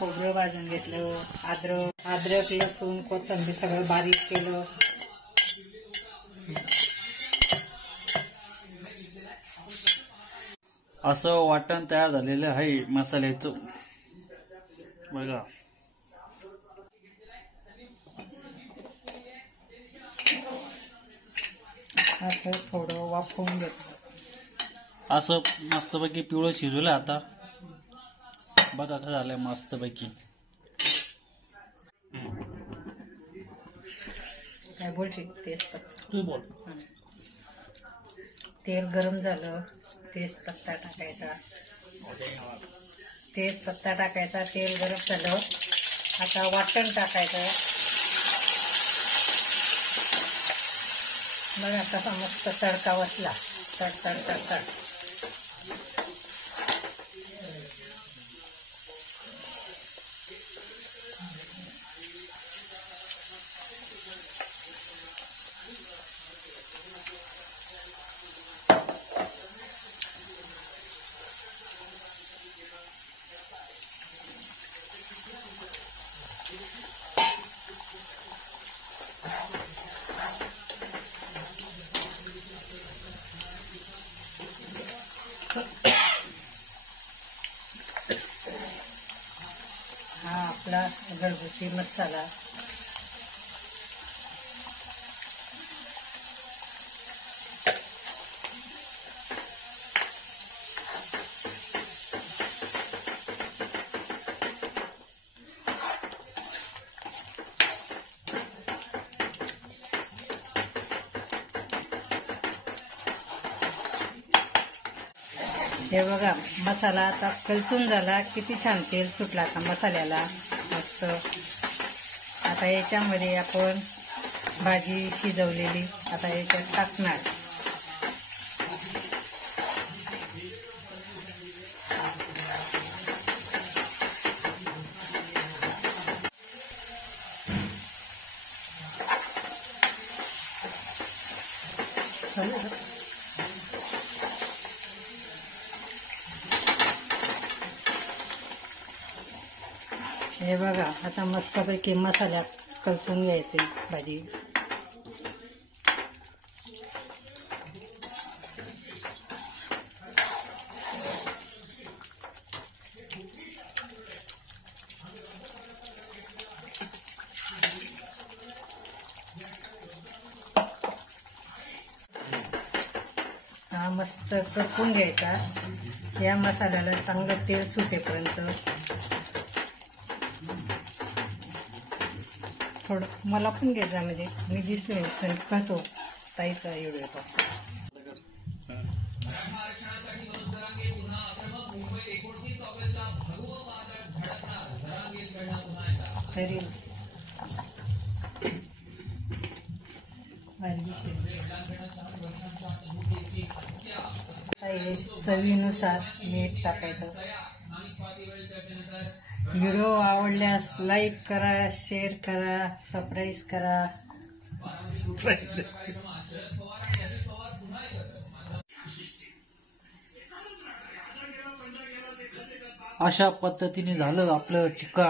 खोबरं भाजून घेतलं, अद्रक लसूण कोथिंबीर सगळं बारीक केलं. असं वाटण तयार झालेलं आहे मसाल्याचं बघा. असं थोडं वाफवून घेतलं. असं मस्तपैकी पिवळं शिजवलं. आता बघा कसं झालंय मस्तपैकी. काय बोलते तेच तू बोल. तेल गरम झालं, तेजपत्ता टाकायचा. तेल गरम झालं. आता वाटण टाकायचं. बघा तसा मस्त तडका बसला. तड. हा आपला घरगुती मसाला. हे बघा मसाला आता कलसून झाला. किती छान तेल सुटला आता मसाल्याला मस्त. आता याच्यामध्ये आपण भाजी शिजवलेली आता याच्यात टाकणार. हे बघा आता मस्तपैकी मसाल्यात कलसून घ्यायचे भाजी. हा मस्त परतून घ्यायचा. या मसाल्याला चांगलं तेल सुटेपर्यंत. थोडं मला पण घ्यायचा म्हणजे मी दिसले करतो ताईचा व्हिडिओ बघा. तरी चवीनुसार मीठ टाकायचं. व्हिडिओ आवडल्यास लाईक करा, शेअर करा, सबस्क्राईब करा. अशा पद्धतीने झालं आपलं चिकन.